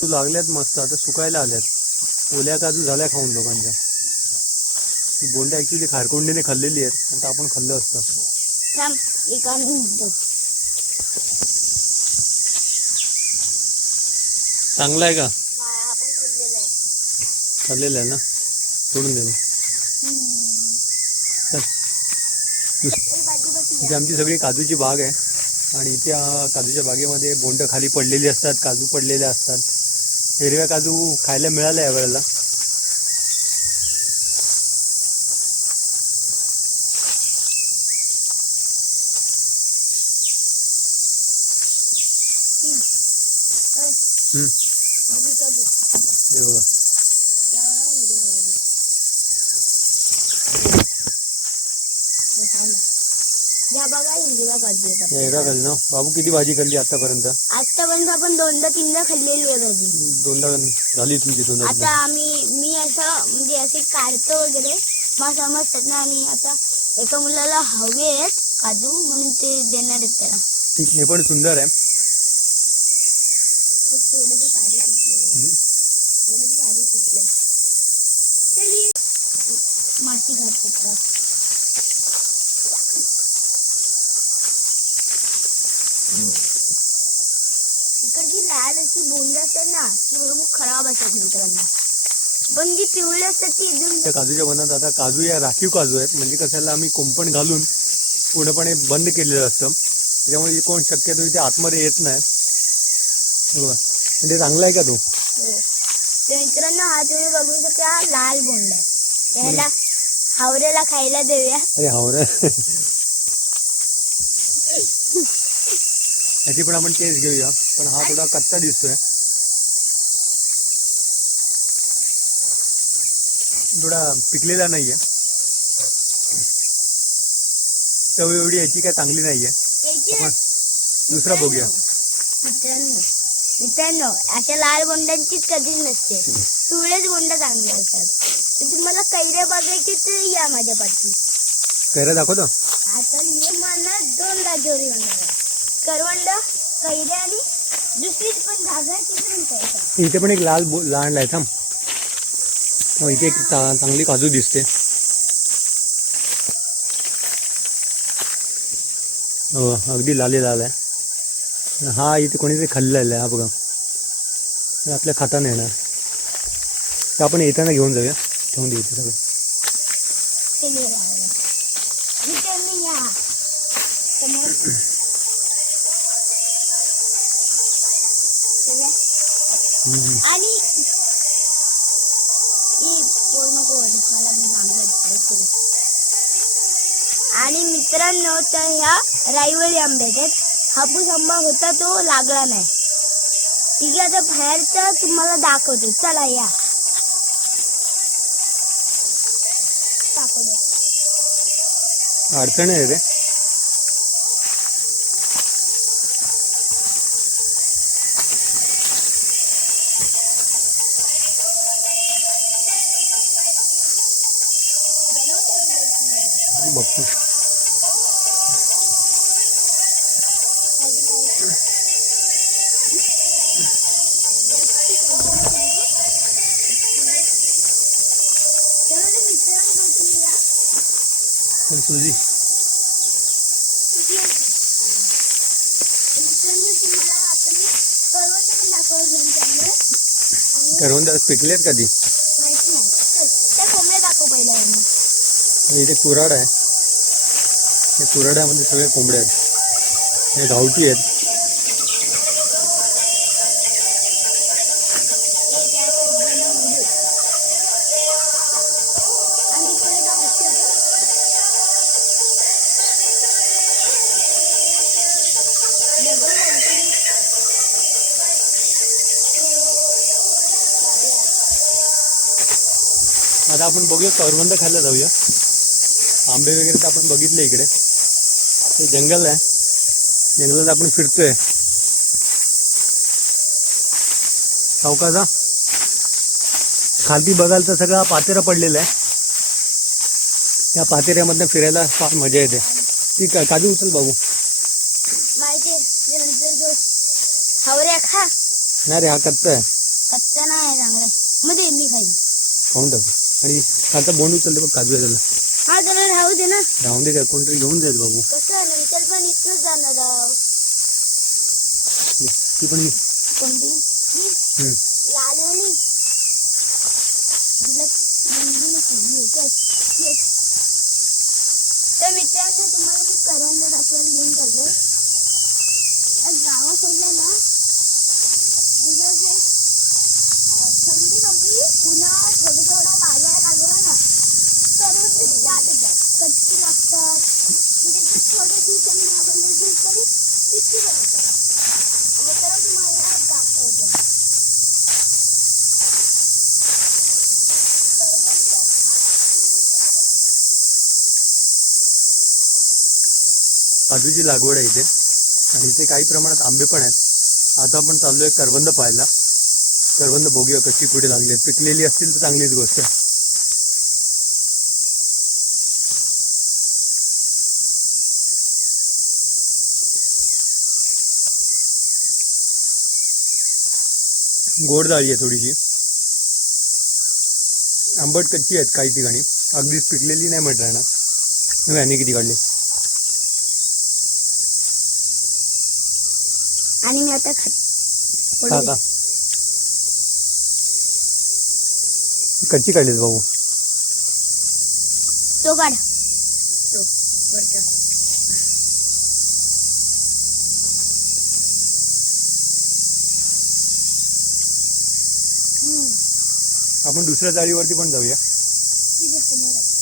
तू लागल्यात मस्त, आता सुकायला आल्यात. ओल्या काजू झाल्या खाऊन लोकांच्या. ती बोंड ऍक्च्युली खारकोंडीने खाल्लेली आहेत, आता आपण खाल्लं असतं. चांगला आहे का? खाल्लेलं आहे ना, सोडून दे. चल, आमची सगळी काजूची बाग आहे आणि त्या काजूच्या बागेमध्ये बोंड खाली पडलेली असतात, काजू पडलेले असतात. हिरव्या काजू खायला मिळाल्या यावेळेला. हे बघा, हिरव्या काजू ना. बाबू किती भाजी खाल्ली आतापर्यंत? आतापर्यंत आपण दोनदा तीनदा खाल्लेली आहे भाजी. दोनदा झाली तुमची? दोनदा. आता मी असं म्हणजे असे काढतो वगैरे मला समजतात ना, आणि आता एका मुलाला हवे आहेत काजू म्हणून ते देणार आहेत त्याला. ठीक, हे पण सुंदर आहे. माती घालतात. इकडची लाल अशी बोंड असतात ना, ती बरोबर खराब असतात मित्रांनो. पण जी पिवळी असतात ती एकदम. त्या काजूच्या बनात आता काजू या राखीव काजू आहेत, म्हणजे कशाला आम्ही कुंपण घालून पूर्णपणे बंद केलेलं असतं, त्याच्यामुळे कोण शक्यतो इथे आतमध्ये येत नाही. म्हणजे चांगला आहे का तो? मित्रांनो, हा तुम्ही बघू शकता, हा लाल बोंड आहे. त्याला हावऱ्याला खायला देऊया. अरे हावऱ्या, याची पण आपण टेस्ट घेऊया. पण हा थोडा कच्चा दिसतोय, थोडा पिकलेला नाहीये. चव एवढी याची काय चांगली नाहीये. आपण दुसरा बघूया. मित्रांनो, अशा लाल बोंडांचीच कधीच नसते, पिवळेच बोंड चांगले असतात. तुम्हाला कैऱ्या बघायची तर या माझ्या पाठी. कैऱ्या दाखवतो. आता मला 2 राजोरी होणार, करवंड, कैऱ्या आणि दुसरी पण घागराची. इथे पण एक लाल आहे. थांब, इथे एक चांगली काजू दिसते. हो, अगदी लाल आहे. हा इथे कोणीतरी खाल्लेला आहे. हा बघा, आपल्या खाता नाही येणार, तर आपण येताना घेऊन जाऊया. ठेवून दे इथे सगळं. आणि मित्रांनो, तर ह्या राईवळी आंब्याच्या हापूस आंबा होता, तो लागला नाही. ठीक आहे, आता बाहेरचा तुम्हाला दाखवतो. चला या, दाखवतो. अडचण आहे रे. बघतो. सुजी, करवंद पिकलेत कधी? त्या कोंबड्या दाखव पहिला. इथे कुऱ्हाड आहे. या कुऱ्हाड्यामध्ये सगळे कोंबड्या आहेत. हे गावठी आहेत. आता आपण बघूया, करवंद खायला जाऊया. आंबे वगैरे तर आपण बघितले इकडे. हे जंगल आहे, जंगलात आपण फिरतोय. सावकाचा खाली बघाल तर सगळा पातेरा पडलेला आहे. या पातेऱ्यामधनं फिरायला फार मजा येते. ती काजू उचल बाबू. माहिती नंतर हावऱ्या खा. नाही रे, हा कच्चा आहे. कच्चा नाही आहे चांगला मग दे मी खाईन. खाऊन टाकू. आणि आता बोंड उचलते बघ काजू आहे त्याला. हा त्याला राहू दे ना. राहून दे काय कोणतरी घेऊन जाईल बाबू. कसं आहे नंतर पण इथंच जाणार आहोत. ती पण घे. कोणती हम्म. लालवाली तिला रंगीला केली आहे काय? ये. तर मित्रांनो तुम्हाला मी करवंद दाखवायला घेऊन चाललोय. आज गावाकडल्या ना म्हणजे असे थंडी संपली पुन्हा थोडं थोडं लागायला लागलं ना करवंद स्टार्ट होतात. कच्ची लागतात म्हणजे ते थोड्या दिवसांनी 10-15 दिवसांनी पिच्ची बनवतात. मग त्याला तुम्हाला दाखवतो. काजूची लागवड आहे इथे आणि इथे काही प्रमाणात आंबे पण आहेत. आता आपण चाललोय करवंद पाहायला. करवंद बघूया कशी पुढे लागली आहेत. पिकलेली असतील तर चांगलीच गोष्ट आहे. गोड डाळी आहे थोडीशी. आंबट कच्ची आहेत काही ठिकाणी. अगदीच पिकलेली नाही म्हटलं ना. याने किती काढले. आणि मी आता हा का कच्ची काढलीस भाऊ. तो काढ तो वरचा. आपण दुसऱ्या जाळीवरती पण जाऊया. ती बघ समोर आहे.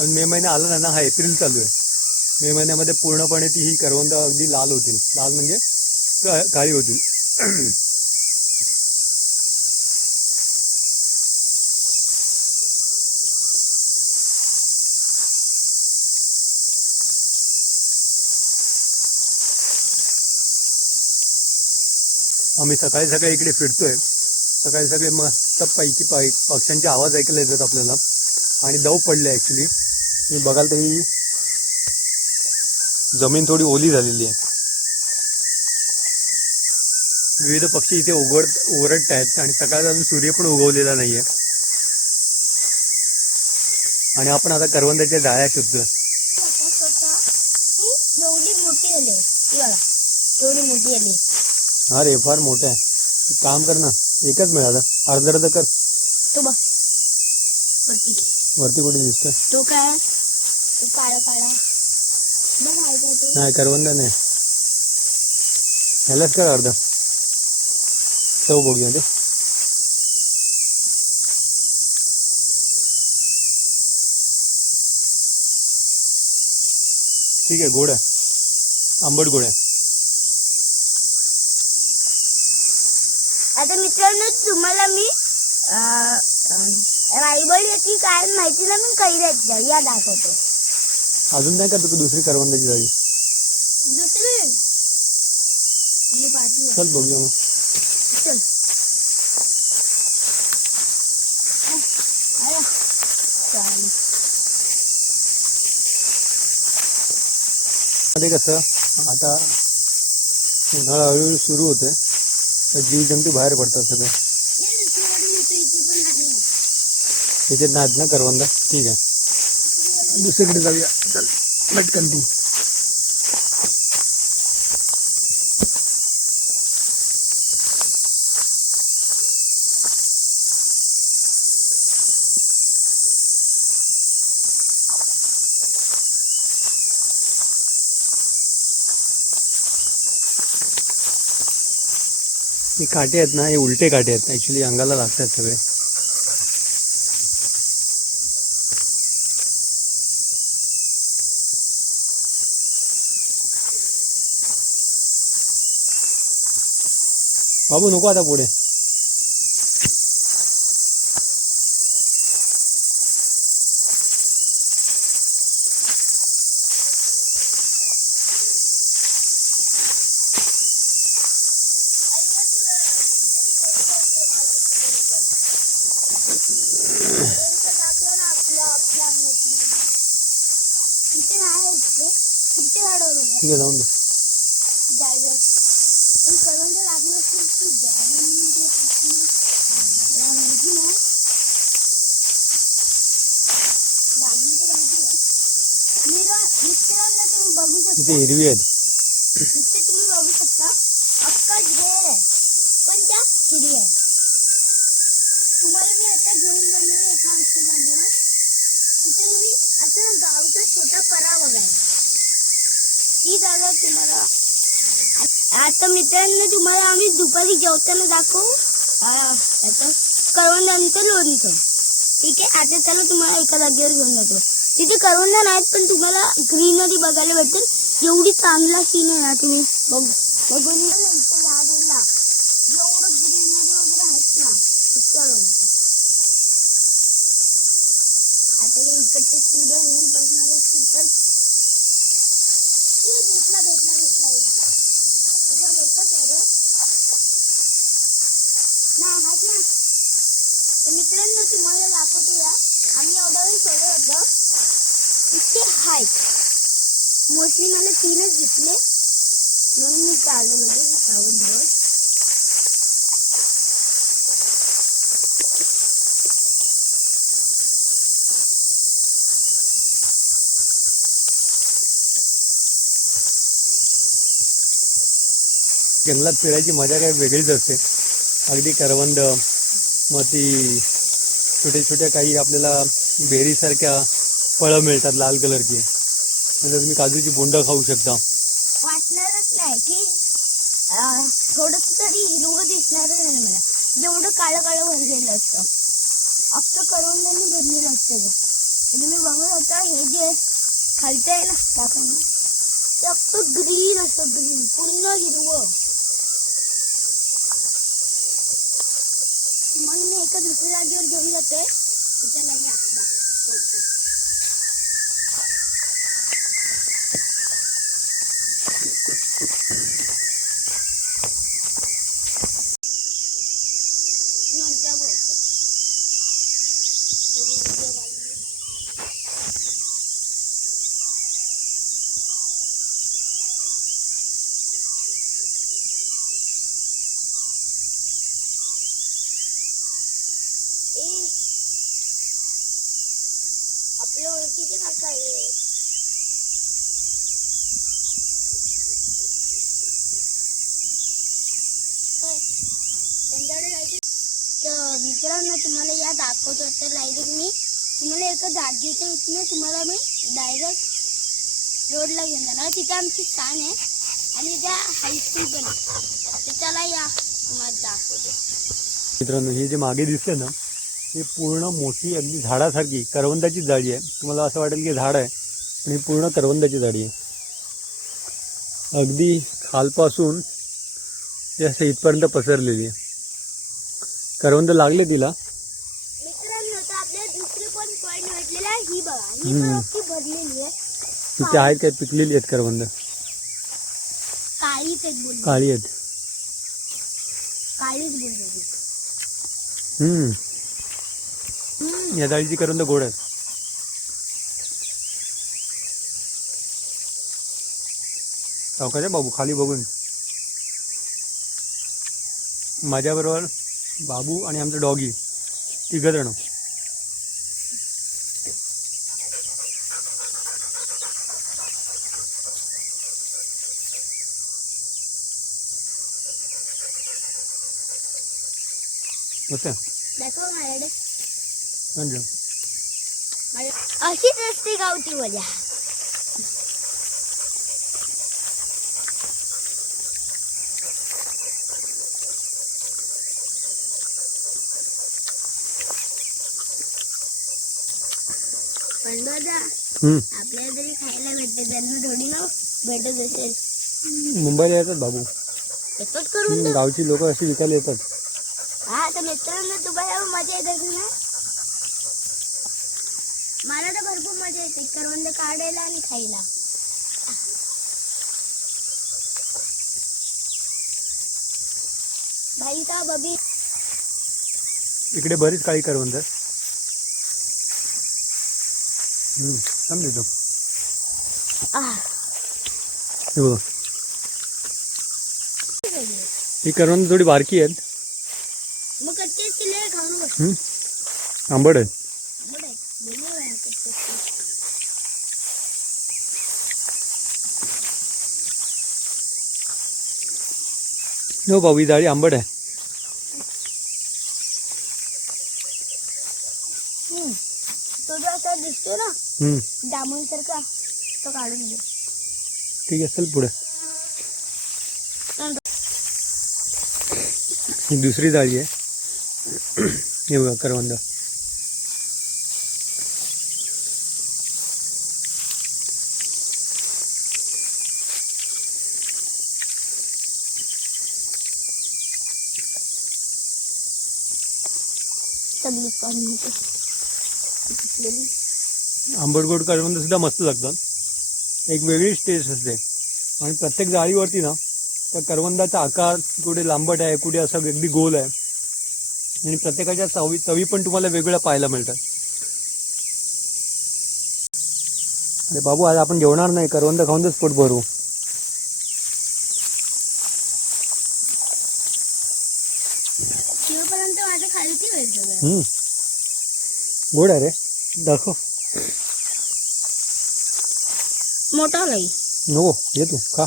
आणि मे महिना आला ना. हा एप्रिल चालू आहे. मे महिन्यामध्ये पूर्णपणे ती ही करवंद अगदी लाल होतील. लाल म्हणजे काळी होतील. आम्ही सकाळी सकाळी इकडे फिरतोय. सकाळी सकाळी मस्त पक्ष्यांचे आवाज ऐकायला येतात आपल्याला. आणि दव पडले ॲक्च्युली. तुम्ही बघाल तर ही जमीन थोडी ओली झालेली आहे. विविध पक्षी इथे ओरडत आहेत आणि सकाळचा अजून सूर्य पण उगवलेला नाहीये. आणि आपण आता करवंदाच्या जाळ्या शोधतोय. ती एवढी मोठी झाली आहे. ती बघा एवढी मोठी झाली. हा रे फार मोठा आहे. एक काम कर ना. एकच मिळालं. अर्धा कर. तो बघ वरती वरती कुठे दिसतोय. तो काय तो काळा काळा बघ आहे का तो. नाही करवंद नाही. ह्यालाच कर अर्धा. चव बघूया ते. ठीक आहे. गोड आहे. आंबट गोड आहे. आता मित्रांनो तुम्हाला मी रायबल याची काय माहिती ना मी कैऱ्यात या दाखवतो. अजून नाही का तू दुसरी करवंदाची जाळी. दुसरी ही पाटली आहे. चल बघूया मग. चल आया चालेल. मध्ये कसं आता उन्हाळा हळूहळू सुरू होतोय. तर जीवजंतू बाहेर पडतात सगळे. इथे नाहीत ना करवंद. ठीक आहे दुसरीकडे जाऊया. चल पटकन ती. हे काटे आहेत ना. हे उलटे काटे आहेत. ऍक्च्युली अंगाला लागतात सगळे. बाबू नको आता पुढे. इथे नाही ठीक आहे जाऊन दे. जायचं पण करवंद लागलं असेल की गॅरंटी मला माहिती नाही लागली तर माहिती नाही. मित्रांनो तुम्ही बघू तिथे शकता हिरवी आहेत. इथे तुम्ही बघू शकता अख्खा ढेर आहे पण त्या हिरवी आहे. तुम्हाला मी आता घेऊन जाणार एका जागेवर तिथे तुम्ही असं गावचा छोटा परा बघाल ती जागा तुम्हाला. आता मित्रांनो तुम्हाला आम्ही दुपारी जेवताना दाखवू याचं करवंदांचं लोणचं. ठीक आहे आता चला तुम्हाला एका जागेवर घेऊन जातो. तिथे करवंद नाहीत पण तुम्हाला ग्रीनरी बघायला भेटेल. एवढी चांगला सीन आहे ना तुम्ही बघून झाडला एवढं ग्रीनरी वगैरे आहेत ना करवंद. आता हे इकडचे स्टुडिओ घेऊन बसणारे स्पीकर भेटला त्याच्यावर एकच आहे रे नाही हाच ना. तर मित्रांनो तुम्हाला दाखवतो या आम्ही एवढा वेळ सोडत होतो इथे आहेत. मोस्टली मला 3च दिसले म्हणून मी चाललो होते जाऊन धरत. जंगलात फिरायची मजा काही वेगळीच असते. अगदी करवंद मग ती छोटे छोट्या काही आपल्याला बेरीसारख्या फळं मिळतात लाल कलरची. नंतर तुम्ही काजूची बोंडं खाऊ शकता. वाटणारच नाही की थोडस तरी हिरवं दिसणारच नाही मला. जेवढं काळं काळं भरलेलं असतं अख्खं करवंदांनी भरलेलं असतं ते. तुम्ही बघू शकता हे जे खालचं आहे ना दाखवणं ते अख्खं ग्रीन असतं. ग्रीन पूर्ण हिरवं. म्हणून मी एका दुसऱ्या जागेवर घेऊन जाते त्याला नंतर बोलतो. आपल्या ओळखीचे काका आहे. त्यांच्याकडे जायचं. तर मित्रांनो तुम्हाला या दाखवतो तर डायरेक्ट मी तुम्हाला एका जागेच्या इथनं तुम्हाला मी डायरेक्ट रोडला घेऊन जाणार. तिथे आमची स्थान आहे आणि त्या हायस्कूल पण आहे. तर चला या तुम्हाला दाखवतो. मित्रांनो हे जे मागे दिसते ना हे पूर्ण मोठी अगदी झाडासारखी करवंदाची जाळी आहे. तुम्हाला असं वाटेल की झाड आहे आणि पूर्ण करवंदाची जाळी आहे. अगदी खालपासून ते असं इथपर्यंत पसरलेली आहे. करवंद लागले तिला. मित्रांनो तर आपल्याला दुसरी पण पॉईंट भेटलेला आहे. ही बघा ही पण अख्खी भरलेली आहे. तिथे आहेत काय पिकलेली आहेत करवंद. काळीच आहेत बोलली. काळी आहेत. काळीच बोलली. या जाळीची करवंद गोड आहेत. सावकाश बाबू खाली बघून. माझ्याबरोबर बाबू आणि आमचं डॉगी 3 जण. होत्या दाखव माझ्याकडे. म्हणजे अशीच असते गावची मजा. पण दादा आपल्याला तरी खायला भेटते त्यांना थोडी ना भेटत असेल. मुंबईला येतात बाबू. येतात करून गावची लोक अशी विकायला येतात. हा तर मित्रांनो तुम्हाला मजा येत असेल ना. मला तर भरपूर मजा येते करवंद काढायला आणि खायला. भाई का बबी इकडे बरीच काळी करवंद आहेत. समजे तो. हे बघा, ही करवंद थोडी बारकी आहेत. मग कच्चे केले खाऊन बघ. आंबट आहेत. आंबट आहेत. बघू ना कच्चे. हो भाऊ, ही डाळी आंबट आहे. तो जो असा दिसतो ना जामुन सारखा, तो काढून घे. ठीक आहे, चल पुढे. ही दुसरी डाळी आहे. हे बघा करवंद. सगळी पाणी होते. आंबट गोड करवंद सुद्धा मस्त लागतात. एक वेगळीच टेस्ट असते. आणि प्रत्येक जाळीवरती ना त्या करवंदाचा आकार कुठे लांबट आहे, कुठे असा अगदी गोल आहे. आणि प्रत्येकाच्या चवी पण तुम्हाला वेगवेगळ्या पाहायला मिळतात. अरे बाबू, आज आपण जेवणार नाही, करवंद खाऊनच पोट भरू. शिवपर्यंत माझं खालती होईल सगळं. गोड आहे रे, दाखव. मोठा नाही. नको, ये तू खा.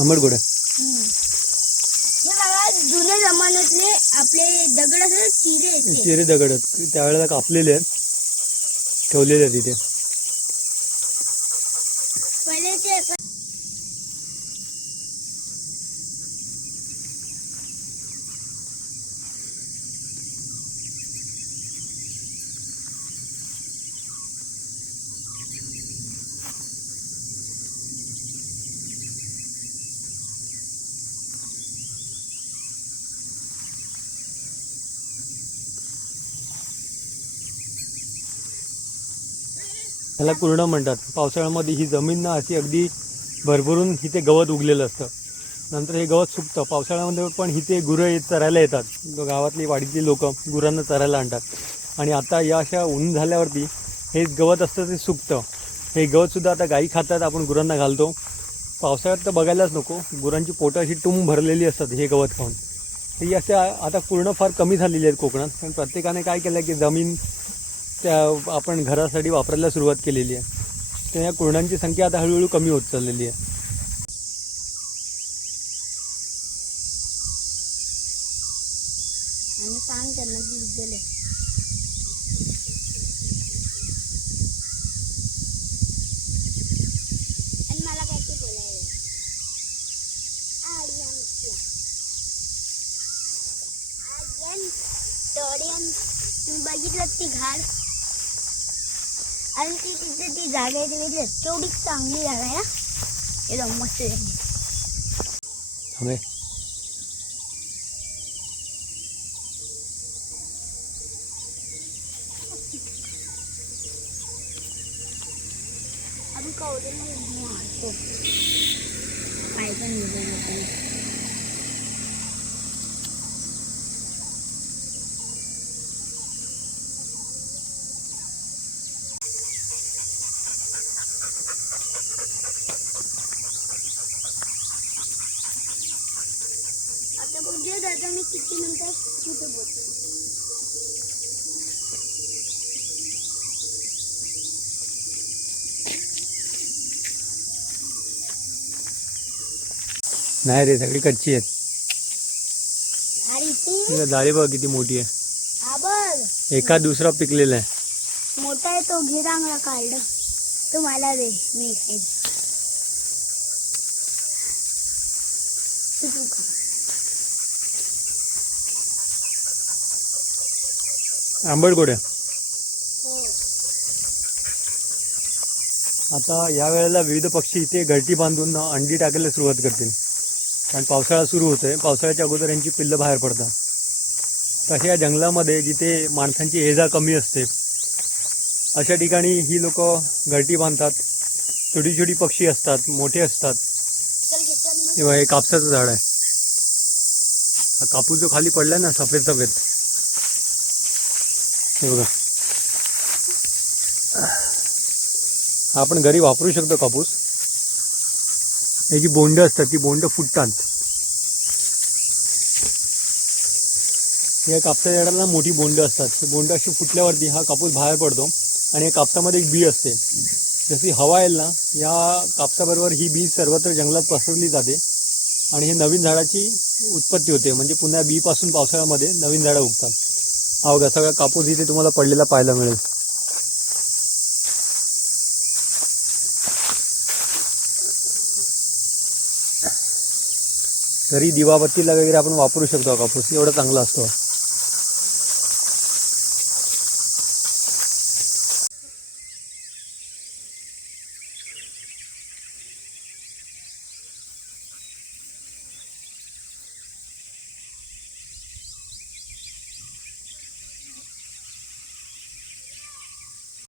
आंबट गोड आहे. हे बघा, जुन्या जमान्यातले आपले दगड असतात, चिरे. शिरे दगड आहेत. त्यावेळेला कापलेले आहेत, ठेवलेले आहेत तिथे. पहिले ते त्याला कुरणं म्हणतात. पावसाळ्यामध्ये ही जमीन ना अशी अगदी भरभरून इथे गवत उगलेलं असतं. नंतर हे गवत सुकतं. पावसाळ्यामध्ये पण इथे गुरं चरायला येतात. गावातली वाडीतली लोक गुरांना चरायला आणतात. आणि आता या अशा ऊन झाल्यावरती हे गवत असतं ते सुकतं. हे गवतसुद्धा आता गाई खातात, आपण गुरांना घालतो. पावसाळ्यात तर बघायलाच नको, गुरांची पोटं अशी टुंब भरलेली असतात हे गवत खाऊन. ही अशा आता कुरणं फार कमी झालेली आहेत कोकणात. पण प्रत्येकाने काय केलं की जमीन त्या आपण घरासाठी वापरायला सुरुवात केलेली आहे. तर या कुरणांची संख्या आता हळूहळू कमी होत चाललेली आहे. आणि सांग त्यांना की उज्ज्वल आहे. आणि मला काय ते बोलायला तुम्ही बघितलं ती घाट आणि ती तिथे ती जागा आहे बघितलं, तेवढी चांगली जागा आहे ना. एकदम मस्त आहे. हमें अभी कौडे में मारतो काय पण निघून. आता बघूया दादा मी किती नंतर कुठे बोलतो. नाही रे, सगळी कच्ची आहेत. आणि इथे डाळी बघ किती मोठी आहे. आबर एका दुसरा पिकलेला आहे. मोठा आहे तो, घे चांगला काढलं. तो मला दे, मी खाईन. तू खा. आंबट गोड आहे. हो. आता या वेळेला विविध पक्षी इथे घरटी बांधून अंडी टाकायला सुरुवात करतील. कारण पावसाळा सुरू होतोय. पावसाळ्याच्या अगोदर यांची पिल्लं बाहेर पडतात. तशा या जंगलामध्ये जिथे माणसांची ये-जा कमी असते, अशा ठिकाणी ही लोक घरटी बांधतात. छोटी छोटी पक्षी असतात, मोठे असतात. चल घेतात मग. हे बघा, हे कापसाचं झाड आहे. हा कापूस जो खाली पडलाय ना, सफेद सफेद, हे बघा. हा आपण घरी वापरू शकतो कापूस. याची बोंड असतात ती बोंड फुटतात. या कापसाच्या झाडाला मोठी बोंड असतात. ही बोंड अशी फुटल्यावरती हा कापूस बाहेर पडतो आणि या कापसामध्ये एक बी असते. जशी हवा येईल ना या कापसाबरोबर ही बी सर्वत्र जंगलात पसरली जाते आणि हे नवीन झाडाची उत्पत्ती होते. म्हणजे पुन्हा बी पासून पावसाळ्यामध्ये नवीन झाडं उगतात. हा बघा सगळा कापूस इथे तुम्हाला पडलेला पाहायला मिळेल. घरी दिवाबत्तीला वगैरे आपण वापरू शकतो. कापूस एवढा चांगला असतो.